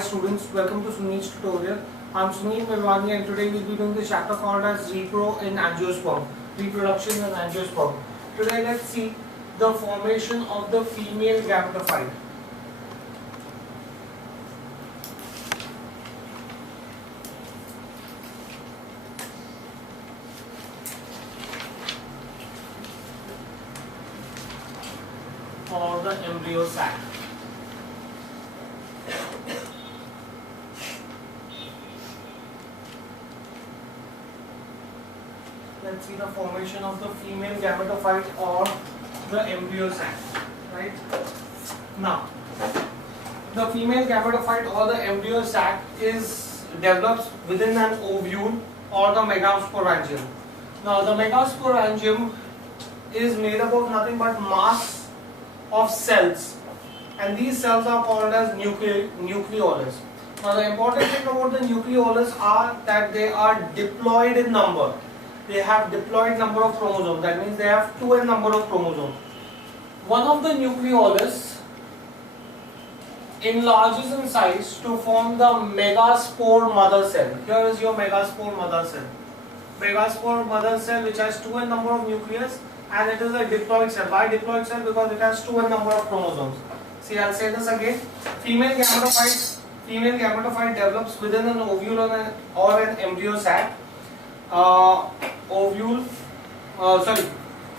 Students, welcome to Sunil's tutorial. I'm Sunil Milwani and today we'll be doing the chapter called as repro in angiosperm, reproduction in angiosperm. Today let's see the formation of the female gametophyte. Or the embryo sac. Let's see the formation of the female gametophyte or the embryo sac. Right? Now, the female gametophyte or the embryo sac is develops within an ovule or the megasporangium. Now, the megasporangium is made up of nothing but mass of cells, and these cells are called as nucleolus. Now, the important thing about the nucleolus are that they are diploid in number. They have diploid number of chromosomes. That means they have 2n number of chromosomes. One of the nucleolus enlarges in size to form the megaspore mother cell. Here is your megaspore mother cell. Megaspore mother cell which has 2n number of nucleus, and it is a diploid cell. Why diploid cell? Because it has 2n number of chromosomes. See, I'll say this again. Female gametophyte develops within an ovule or an embryo sac.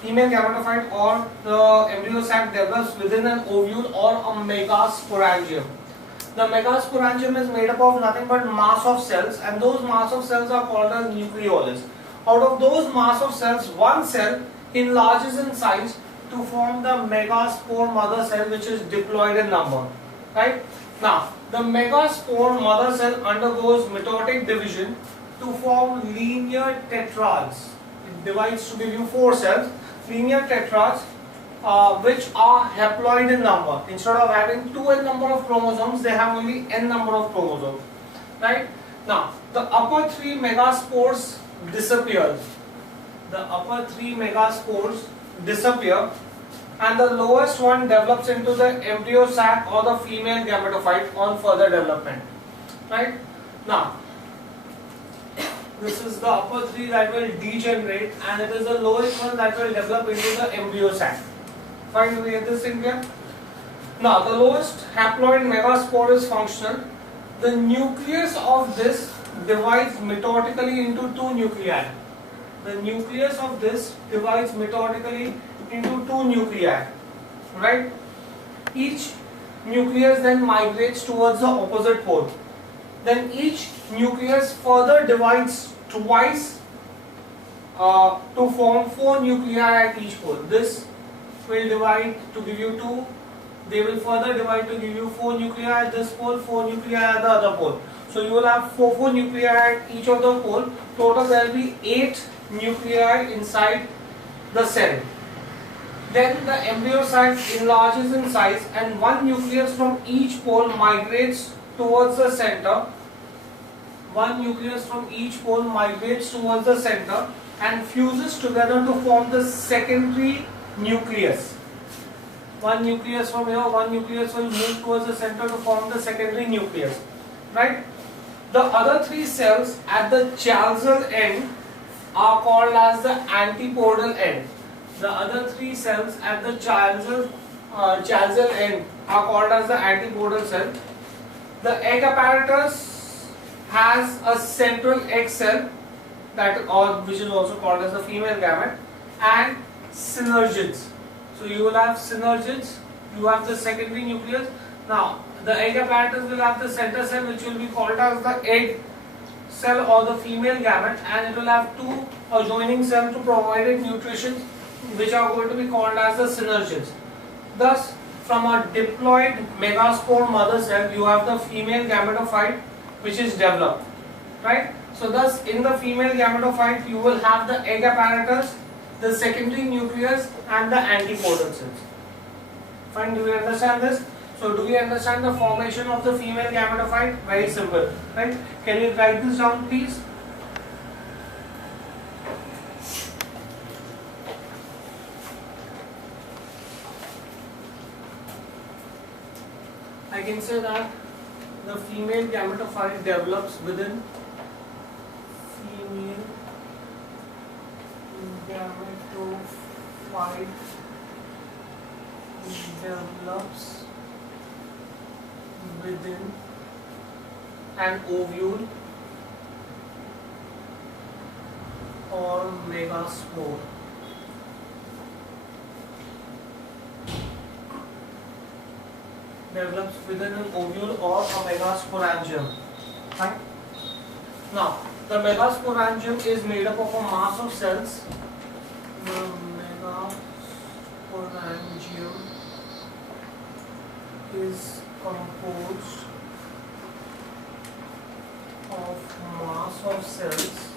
Female gametophyte or the embryo sac develops within an ovule or a megasporangium. The megasporangium is made up of nothing but mass of cells, and those mass of cells are called as nucleolus. Out of those mass of cells, one cell enlarges in size to form the megaspore mother cell, which is diploid in number. Right? Now, the megaspore mother cell undergoes mitotic division to form linear tetrads. It divides to give you 4 cells, linear tetrads, which are haploid in number. Instead of having 2n number of chromosomes, they have only n number of chromosomes. Right? Now, the upper 3 megaspores disappear. The upper 3 megaspores disappear, and the lowest one develops into the embryo sac or the female gametophyte on further development. Right? Now, this is the upper 3 that will degenerate, and it is the lowest one that will develop into the embryo sac. Fine, do we get this thing here? Now, the lowest haploid megaspore is functional. The nucleus of this divides mitotically into 2 nuclei. The nucleus of this divides mitotically into 2 nuclei. Right? Each nucleus then migrates towards the opposite pole. Then each nucleus further divides twice to form 4 nuclei at each pole. This will divide to give you 2. They will further divide to give you 4 nuclei at this pole, 4 nuclei at the other pole. So you will have 4 nuclei at each of the pole. Total there will be 8 nuclei inside the cell. Then the embryo sac enlarges in size, and 1 nucleus from each pole migrates towards the center. 1 nucleus from each pole migrates towards the center and fuses together to form the secondary nucleus. 1 nucleus from here, 1 nucleus will move towards the center to form the secondary nucleus. Right? The other 3 cells at the chasal end are called as the antipodal end. The other 3 cells at the chasal end are called as the antipodal cell. The egg apparatus has a central egg cell which is also called as the female gamete, and synergids. So you will have synergids, you have the secondary nucleus. Now the egg apparatus will have the center cell, which will be called as the egg cell or the female gamete, and it will have 2 adjoining cells to provide it nutrition, which are going to be called as the synergids. Thus, from a diploid megaspore mother cell, you have the female gametophyte which is developed. Right? So thus, in the female gametophyte, you will have the egg apparatus, the secondary nucleus, and the antipodal cells. Fine, do we understand this? So do we understand the formation of the female gametophyte? Very simple. Right? Can you write this down, please? I can say that the female gametophyte develops within female gametophyte develops within an ovule or megaspore. Develops within an ovule or a megasporangium. Right? Now, the megasporangium is made up of a mass of cells. The megasporangium is composed of mass of cells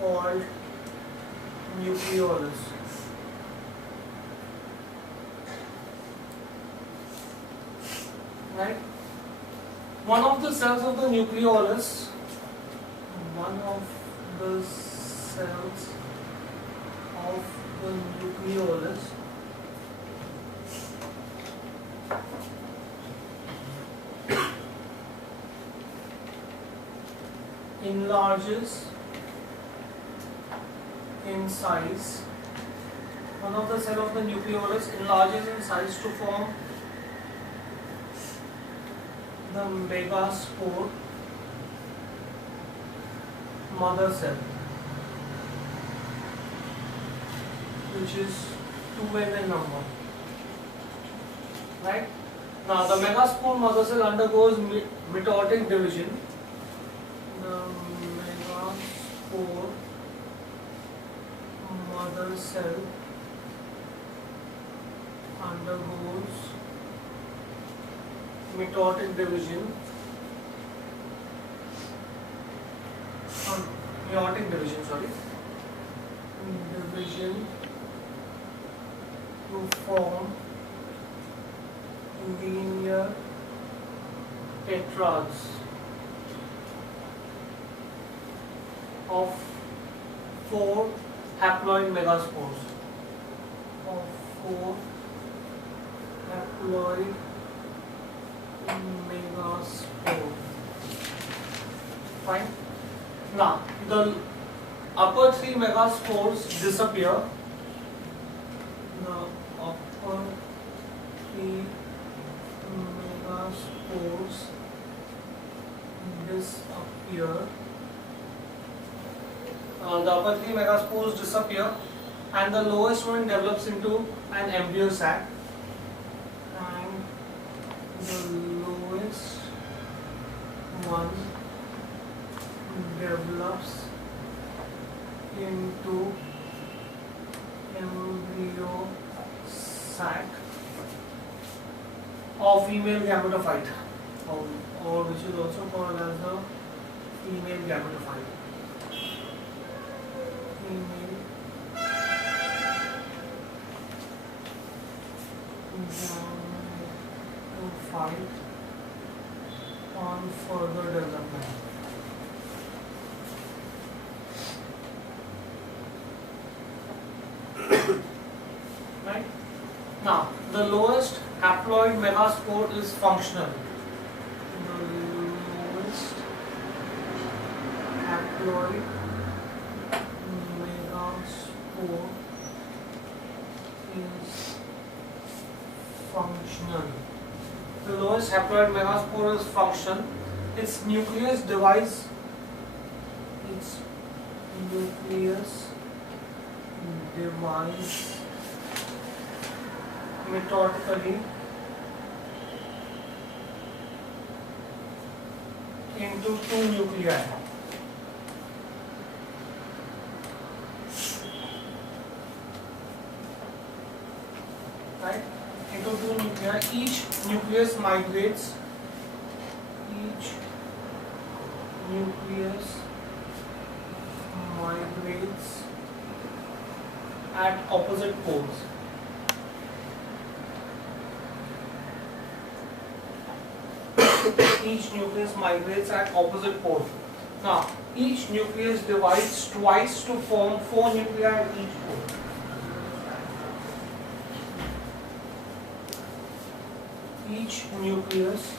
called nucleolus. Right? One of the cells of the nucleolus, enlarges in size. One of the cell of the nucleolus enlarges in size to form the megaspore mother cell, which is 2n in number. Right? Now the megaspore mother cell undergoes mitotic division. The megaspore mother cell undergoes mitotic division, division to form linear tetrads of 4 haploid megaspores. Fine. Now the upper 3 megaspores disappear. The upper 3 megaspores disappear. The upper 3 megaspores disappear, and the lowest one develops into an embryo sac. And the lowest one develops into embryo sac of female gametophyte, or which is also called as the female gametophyte. Female gametophyte on further development. Right? Now, the lowest haploid megaspore is functional. The lowest haploid megaspore is functional. The lowest haploid megaspore is functional. Its nucleus divides. Mitotically into 2 nuclei. Right? Into 2 nuclei. Each nucleus migrates. At opposite poles. Each nucleus migrates at opposite poles. Now, each nucleus divides twice to form 4 nuclei at each pole. each nucleus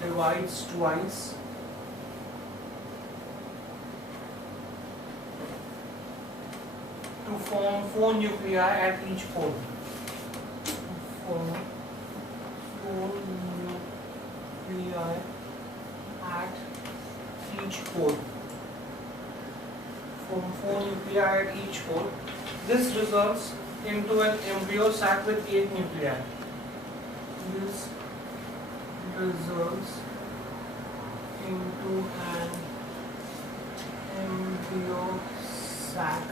divides twice to form 4 nuclei at each pole. Form 4 nuclei at each pole. Form 4 nuclei at each pole. This results into an embryo sac with 8 nuclei. This results into an embryo sac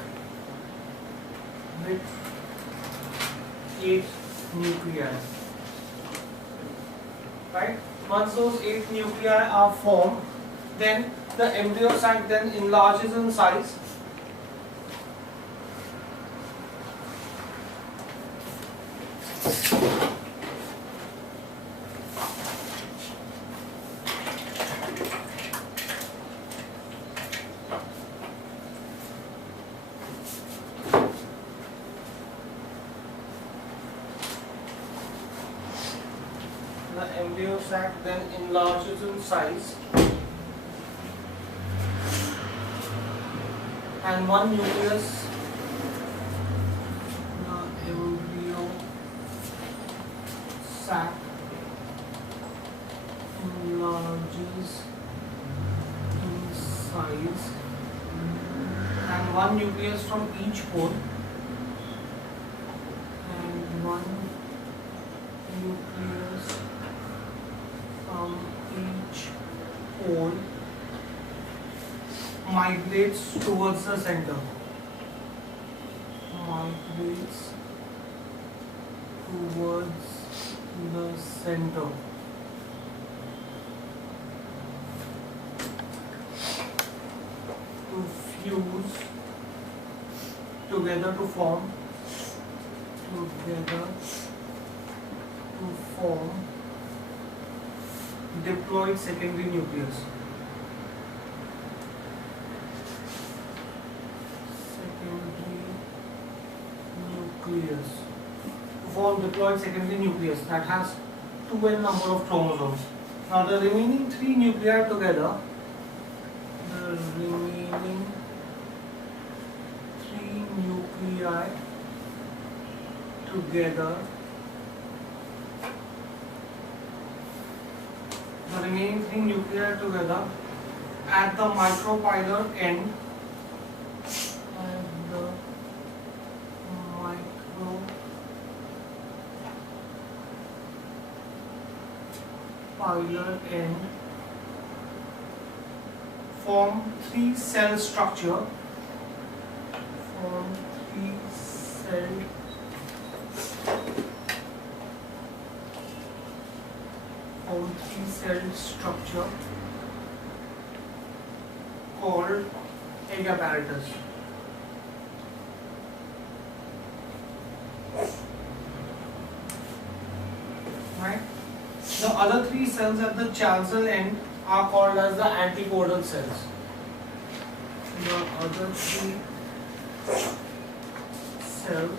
with 8 nuclei. Right? Once those 8 nuclei are formed, then the embryo sac then enlarges in size. The embryo sac then enlarges in size, and one nucleus, the embryo sac enlarges in size, and one nucleus from each pole, and one nucleus from each pole migrates towards the center. Migrates towards the center. To fuse together to form diploid secondary nucleus. To form diploid secondary nucleus that has 2n number of chromosomes. Now the remaining 3 nuclei together, at the micropylar end, form 3 cell structure. Form 3 cell structure called egg apparatus. Right? The other 3 cells at the chancel end are called as the antipodal cells. The other 3 cells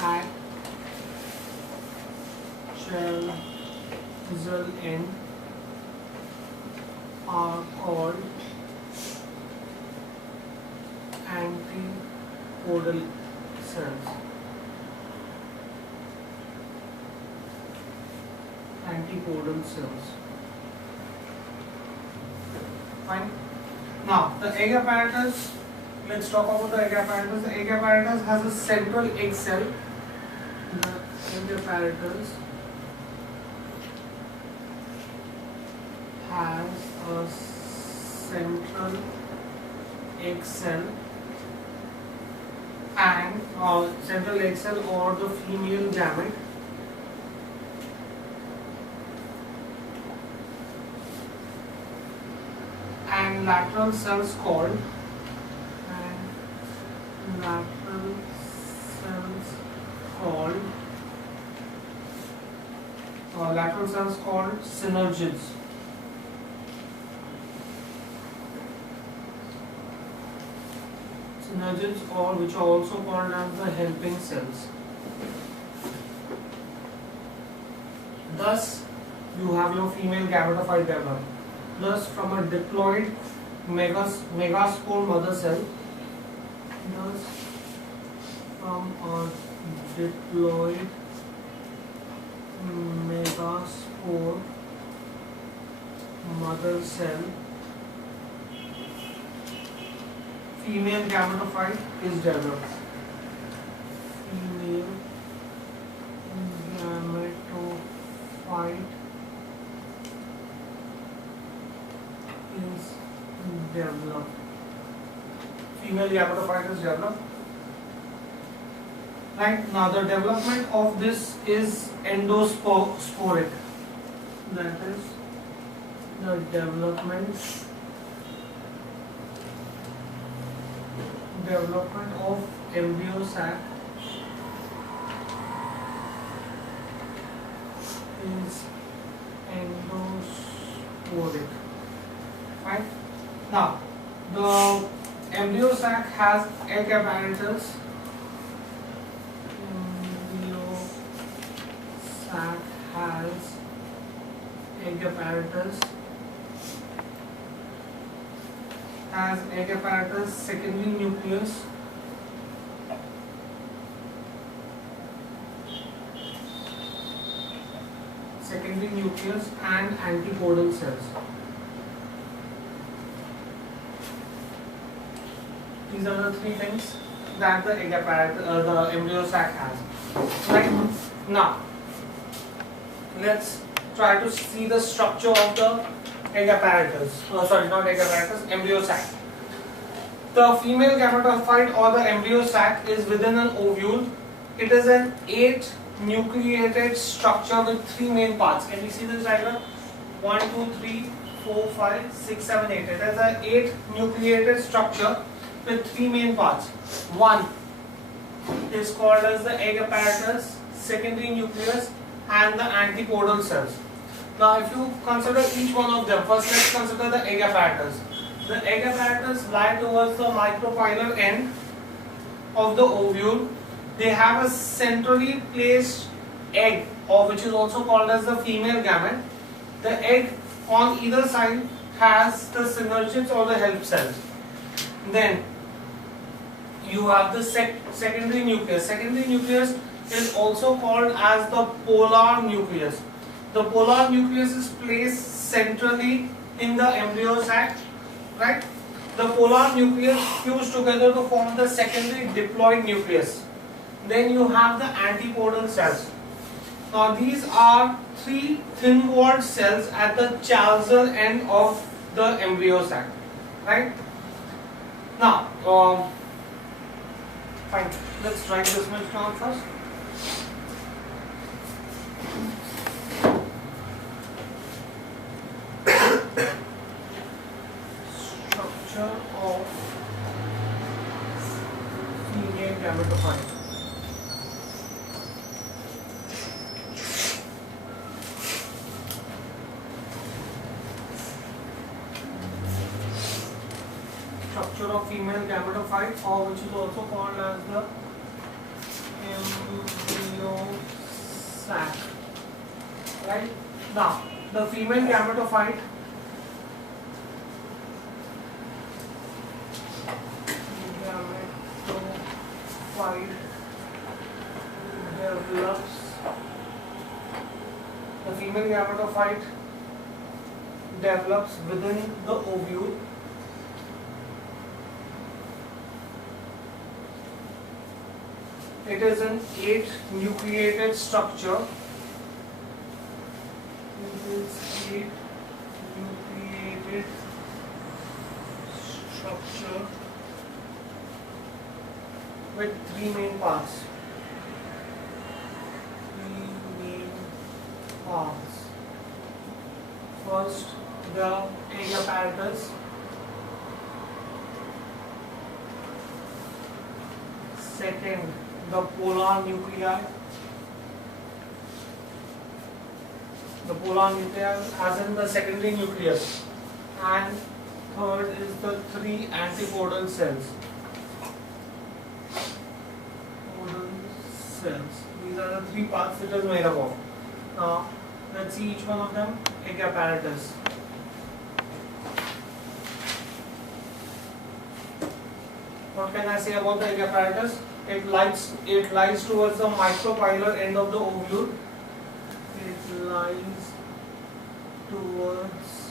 at chancel end are called antipodal cells. Antipodal cells. Fine. Now the egg apparatus. Let's talk about the egg apparatus. The egg apparatus has a central egg cell. The egg apparatus has a central egg cell and central egg cell or the female gamete, and lateral cells called synergids. synergids, or which are also called as the helping cells. Thus, you have your female gametophyte developed. Thus, from a diploid megaspore mother cell, thus from a diploid megaspore mother cell, female gametophyte is developed. Female gametophyte is developed. Female gametophyte is developed. Right, now the development of this is endosporic. That is the development of embryo sac is endosporic. Right? Now, the embryo sac has egg apparatus. Embryo sac has egg apparatus. Secondary nucleus. And antipodal cells. These are the three things that the egg apparatus, the embryo sac has. Right? Now, let's try to see the structure of the egg apparatus. Embryo sac. The female gametophyte or the embryo sac is within an ovule. It is an 8 nucleated structure with 3 main parts. Can we see this diagram? 1, 2, 3, 4, 5, 6, 7, 8. It is an 8 nucleated structure with 3 main parts. One is called as the egg apparatus, secondary nucleus, and the antipodal cells. Now, if you consider each one of them, first let's consider the egg apparatus. The egg apparatus lie towards the micropylar end of the ovule. They have a centrally placed egg, or which is also called as the female gamete. The egg on either side has the synergids or the help cells. Then you have the secondary nucleus. Secondary nucleus is also called as the polar nucleus. The polar nucleus is placed centrally in the embryo sac, right? The polar nucleus fuse together to form the secondary diploid nucleus. Then you have the antipodal cells. Now these are 3 thin-walled cells at the Chalzer end of the embryo sac, right? Now, fine. Let's write this much down first. Structure of female gametophyte. Structure of female gametophyte, or which is also called as the embryo sac. Right? Now, the female gametophyte develops. The female gametophyte develops within the ovule. It is an 8 nucleated structure. It is 8 nucleated structure with 3 main parts. 3 main parts. First, the egg apparatus. Second, the polar nuclei. The polar nuclei as in the secondary nucleus. And third is the 3 antipodal cells. cells. These are the three parts it is made up of. Now let's see each one of them. Egg apparatus. What can I say about the egg apparatus? It lies towards the micropylar end of the ovule. It lies towards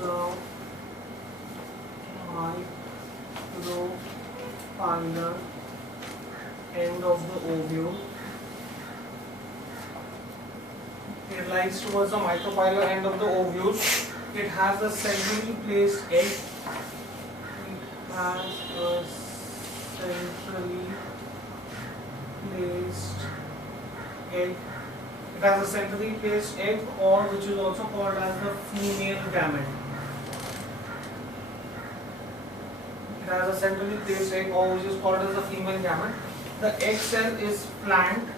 the micropylar end of the ovule. It lies towards the micropylar end of the ovule. It has a centrally placed egg. It has a centrally placed egg. It has a centrally placed egg, or which is also called as the female gamete. It has a centrally placed egg, or which is called as the female gamete. The egg cell is flanked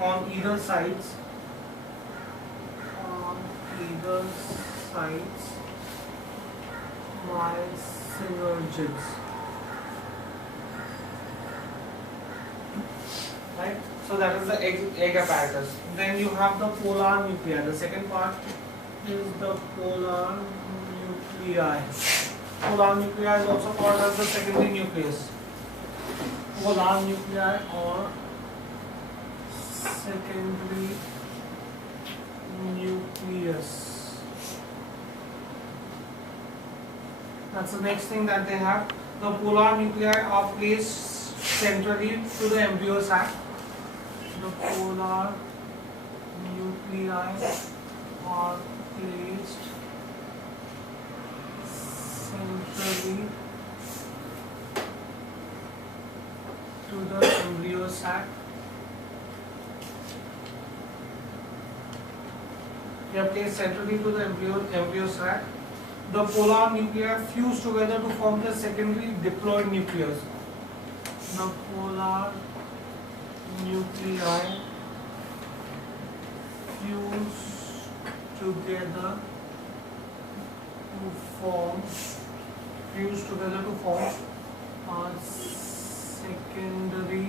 on either sides by synergids. Right? So that is the egg apparatus. Then you have the polar nuclei. The second part is the polar nuclei. Polar nuclei is also called as the secondary nucleus. Polar nuclei or secondary nucleus. That's the next thing that they have. The polar nuclei are placed centrally to the embryo sac. The polar nuclei are placed centrally to the embryo sac. They are placed centrally to the embryo sac. The polar nuclei fuse together to form the secondary diploid nucleus. The polar nuclei fuse together to form a secondary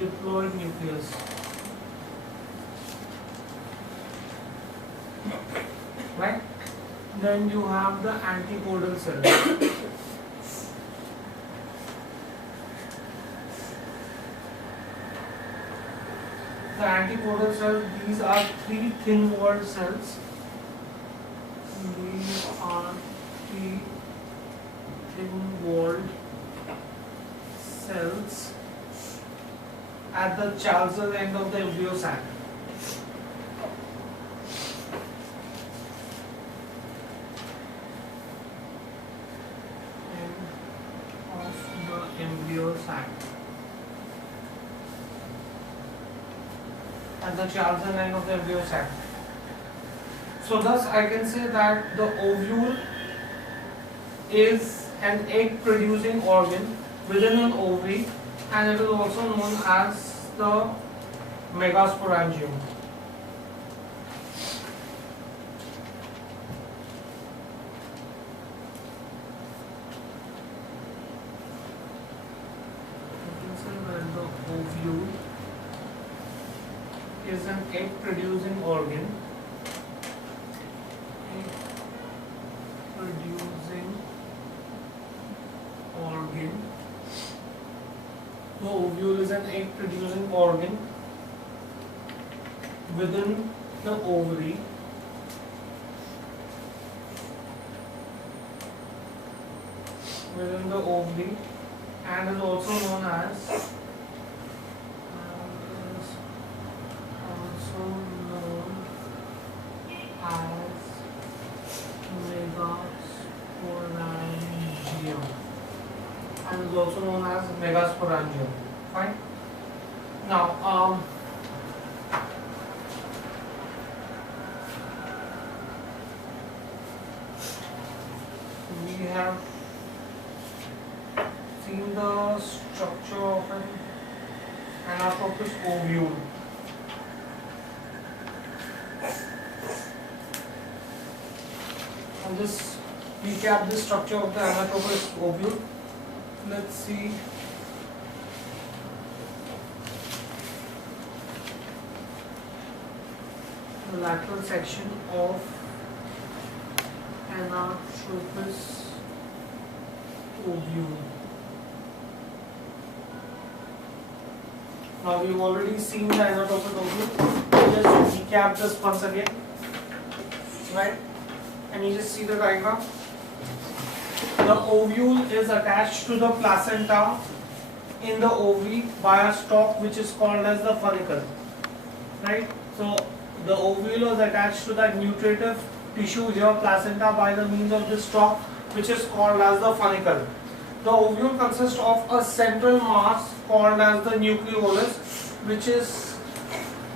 diploid nucleus. Right? Then you have the antipodal cell. The antipodal cells, these are three thin-walled cells. These are three thin-walled cells at the Chalzal end of the embryo sac. At the Chalzal end of the embryo sac. So thus I can say that the ovule is an egg producing organ within an ovary, and it is also known as the megasporangium. Is an egg producing organ. The ovule is an egg producing organ within the ovary. And is also known as megasporangium. Fine. Now, we have seen the structure of an anapropous ovule. just recap the structure of the anatropous ovule. Let's see. The lateral section of anatropous ovule. Now we've already seen the anatropous ovule. Just recap this once again, right? And you just see the diagram. The ovule is attached to the placenta in the ovary by a stalk which is called as the funicle, right? So the ovule is attached to that nutritive tissue here, placenta, by the means of this stalk which is called as the funicle. The ovule consists of a central mass called as the nucleolus, which is,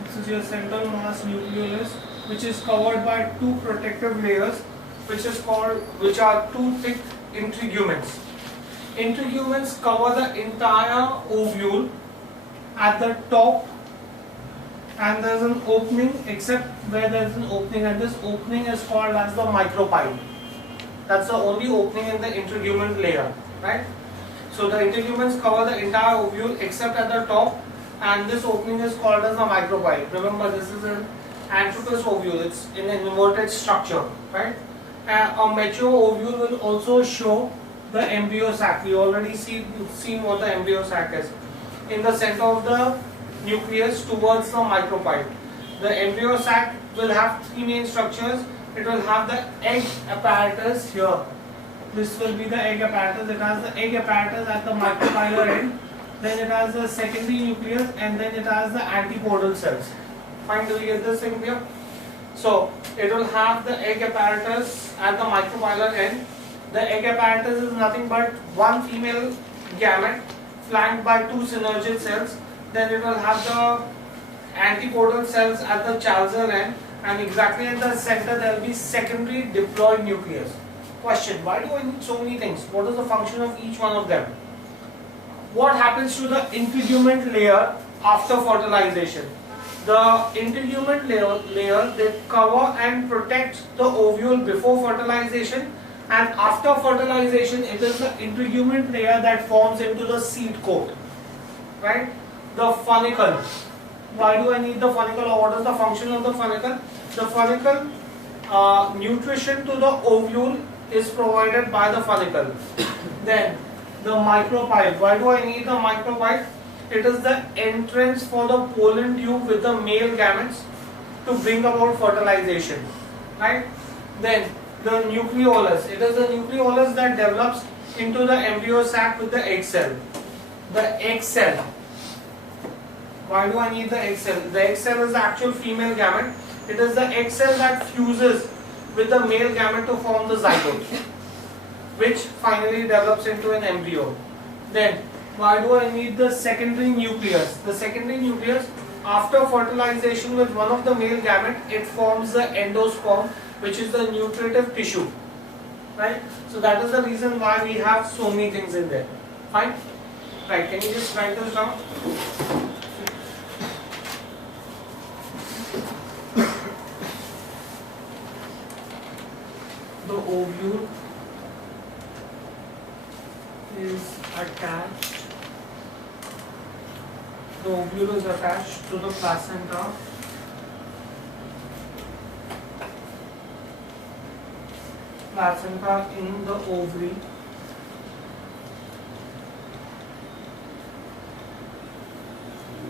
this is your central mass nucleolus, which is covered by two protective layers, which are two thick integuments. Integuments cover the entire ovule at the top, and there is an opening except where there is an opening, and this opening is called as the micropyle. That's the only opening in the integument layer, right? So the integuments cover the entire ovule except at the top, and this opening is called as the micropyle. Remember, this is an anatropous ovule, it's in an inverted structure, right? A mature ovule will also show the embryo sac. We already seen what the embryo sac is. In the center of the nucleus towards the micropyle. The embryo sac will have three main structures. It will have the egg apparatus here. This will be the egg apparatus. It has the egg apparatus at the micropylar end. Then it has the secondary nucleus, and then it has the antipodal cells. Fine, do we get this thing here? So it will have the egg apparatus at the micropylar end. The egg apparatus is nothing but one female gamete flanked by two synergid cells. Then it will have the antipodal cells at the Chalzer end, and exactly in the center there will be secondary diploid nucleus. Question: why do I need so many things? What is the function of each one of them? What happens to the integument layer after fertilization? The integument layer they cover and protect the ovule before fertilization, and after fertilization it is the integument layer that forms into the seed coat, right? The funicle. Why do I need the funicle, or what is the function of the funicle? The funicle, nutrition to the ovule is provided by the funicle. Then the micropyle. Why do I need the micropyle? It is the entrance for the pollen tube with the male gametes to bring about fertilization, right? Then the nucleolus. It is the nucleolus that develops into the embryo sac with the egg cell. The egg cell. Why do I need the egg cell? The egg cell is the actual female gamete. It is the egg cell that fuses with the male gamete to form the zygote, which finally develops into an embryo. Then, why do I need the secondary nucleus? The secondary nucleus, after fertilization with one of the male gamete, it forms the endosperm, which is the nutritive tissue, right? So that is the reason why we have so many things in there. Fine? Right, can you just write this down? The ovule is attached. The ovule is attached to the placenta. Placenta in the ovary.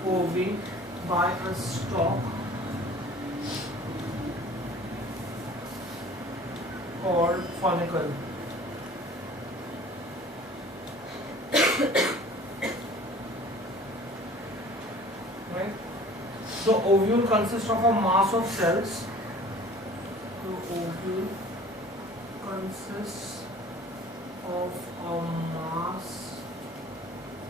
Ovary by a stalk called funicle. Right? The ovule consists of a mass of cells. The ovule consists of a mass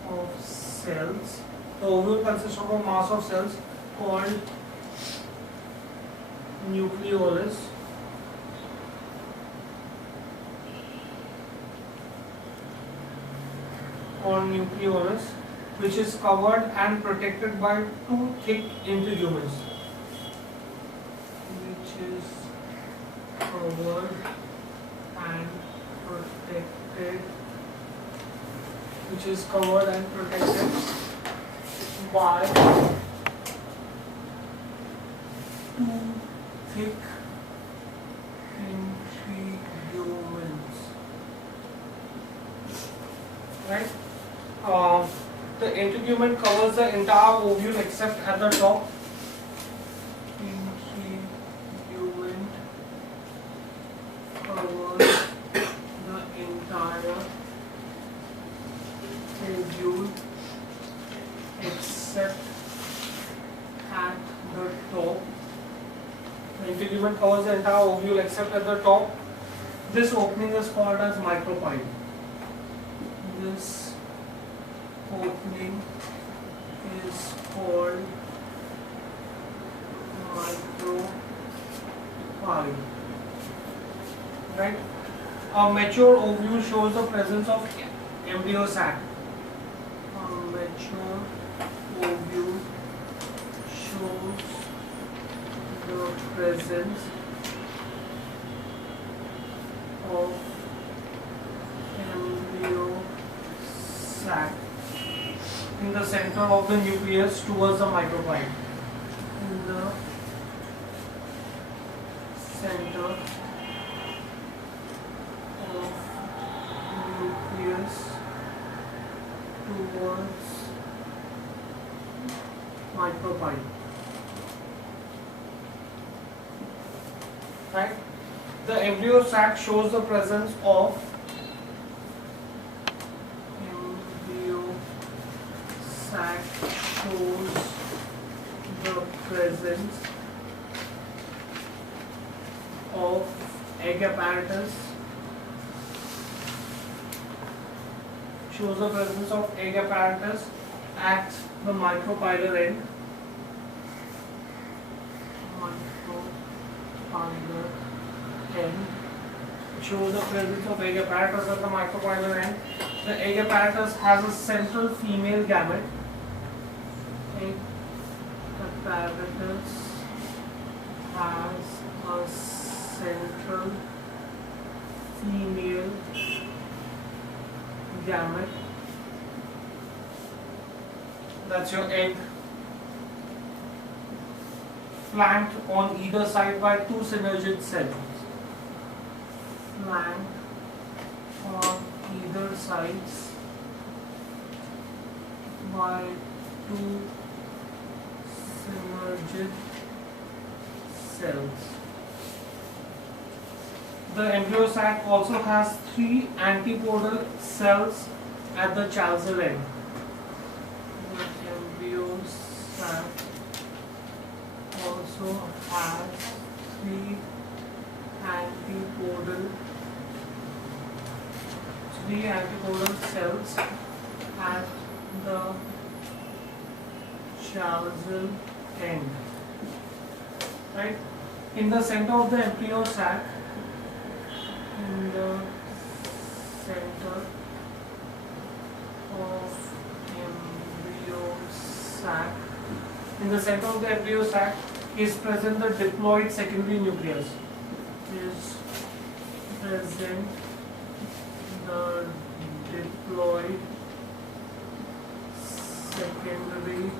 of cells. The ovule consists of a mass of cells called nucleolus. Which is covered and protected by two thick integuments. Which is covered and protected, which is covered and protected by two thick integuments. Right? The integument covers the entire ovule except at the top. Integument covers the entire ovule except at the top. The integument covers the entire ovule except at the top. This opening is called as micropyle. This opening is called micropyle. Right? A mature ovule shows the presence of embryo sac. A mature ovule shows the presence of embryo sac in the center of the nucleus towards the micropyle. In the center of nucleus towards micropyle. Right? The embryo sac shows the presence of egg apparatus. Shows the presence of egg apparatus at the micropylar end. Micropylar end. Shows the presence of egg apparatus at the micropylar end. The egg apparatus has a central female gamete. Egg apparatus has a central female gamete. That's your egg. Flanked on either side by two synergid cells. Flanked on either sides by two synergid cells. The embryo sac also has three antipodal cells at the chalcel end. The embryo sac also has three antipodal cells at the chalcel end. Right? In the center of the embryo sac, in the center of the embryo sac is present the diploid secondary nucleus. Is present the diploid secondary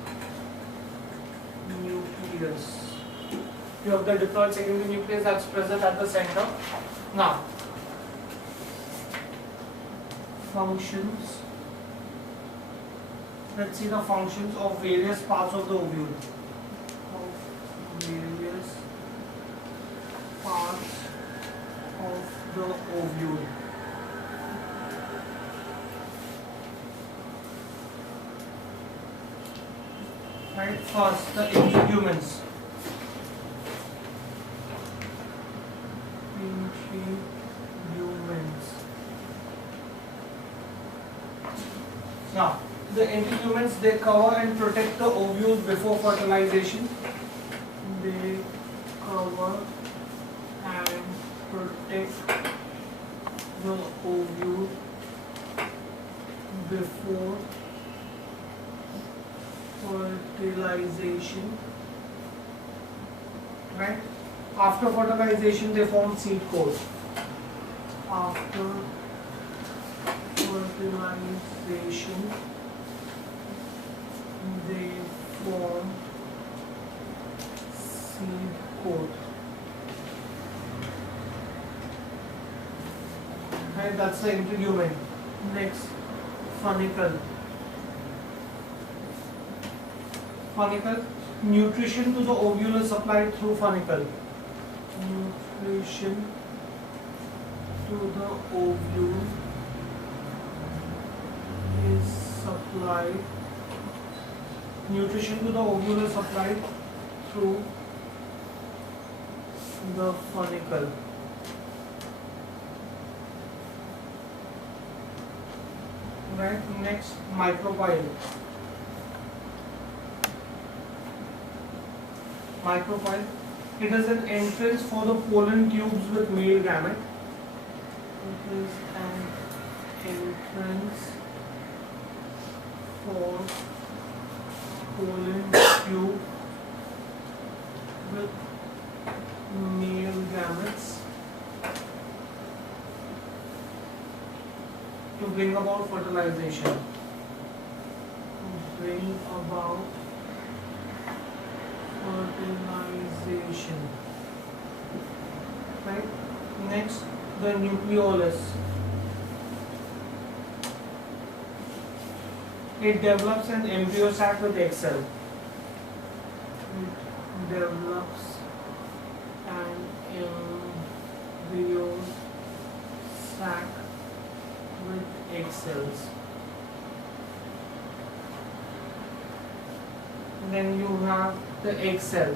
nucleus. You have the diploid secondary nucleus that's present at the center. Now, functions. Let's see the functions of various parts of the ovule. Right, first the integuments. Now, the integuments, they cover and protect the ovule before fertilization. They cover and protect the ovule before fertilization. Right? After fertilization, they form seed coat. after fertilization they form seed coat. Right, that's the integument. Next, funicle. Funicle, nutrition to the ovule is supplied through funicle. Nutrition to the ovule is supplied. Nutrition to the ovule is supplied through the funicle. Right, next, micropyle. Micropyle, it is an entrance for the pollen tubes with male gamete. It is an entrance for pollen tube with male gametes to bring about fertilization. To bring about fertilization. Right? Next, the nucleolus. It develops an embryo sac with egg cell. It develops an embryo sac with egg cells. Then you have the egg cell,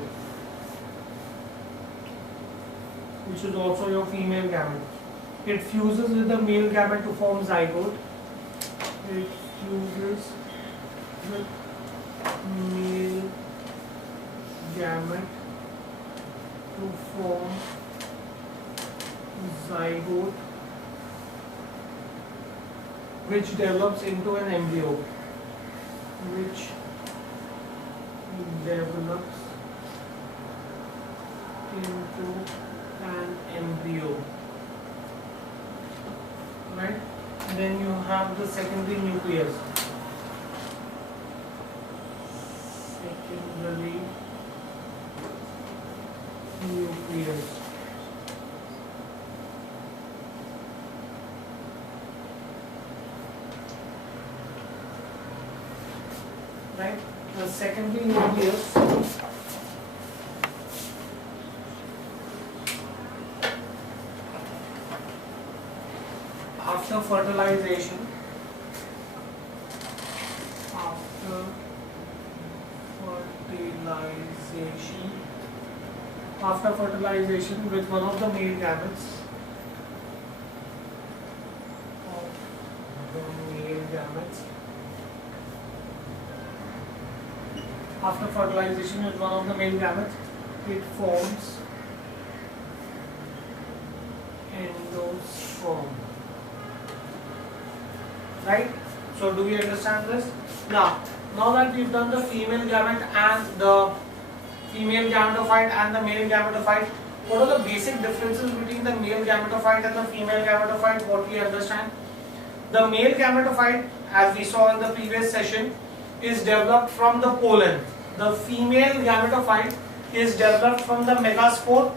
which is also your female gamete. It fuses with the male gamete to form zygote. It fuses with male gamete to form zygote, which develops into an embryo. Which develops into an embryo. Right? Then you have the secondary nucleus. Secondary nucleus. Right? The secondary nucleus after fertilization with one of the male gametes after fertilization with one of the male gametes, it forms endosperm. Right? So do we understand this? Now that we've done the female gamete and the female gametophyte and the male gametophyte, what are the basic differences between the male gametophyte and the female gametophyte? What we understand? The male gametophyte, as we saw in the previous session, is developed from the pollen. The female gametophyte is developed from the megaspore.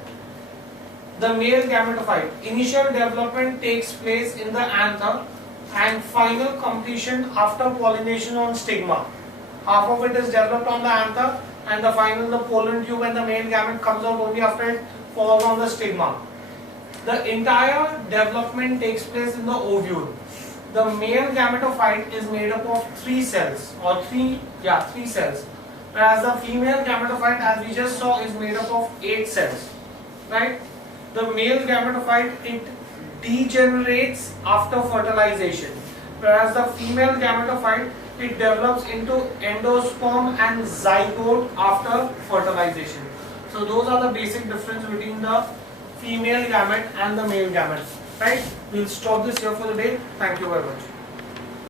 The male gametophyte, initial development takes place in the anther and final completion after pollination on stigma. Half of it is developed on the anther and the final, the pollen tube and the male gamete comes out only after it falls on the stigma. The entire development takes place in the ovule. The male gametophyte is made up of 3 cells or 3 cells, whereas the female gametophyte, as we just saw, is made up of 8 cells. Right? The male gametophyte, it degenerates after fertilization, whereas the female gametophyte, it develops into endosperm and zygote after fertilization. So those are the basic difference between the female gamete and the male gamete. Right? We'll stop this here for the day. Thank you very much.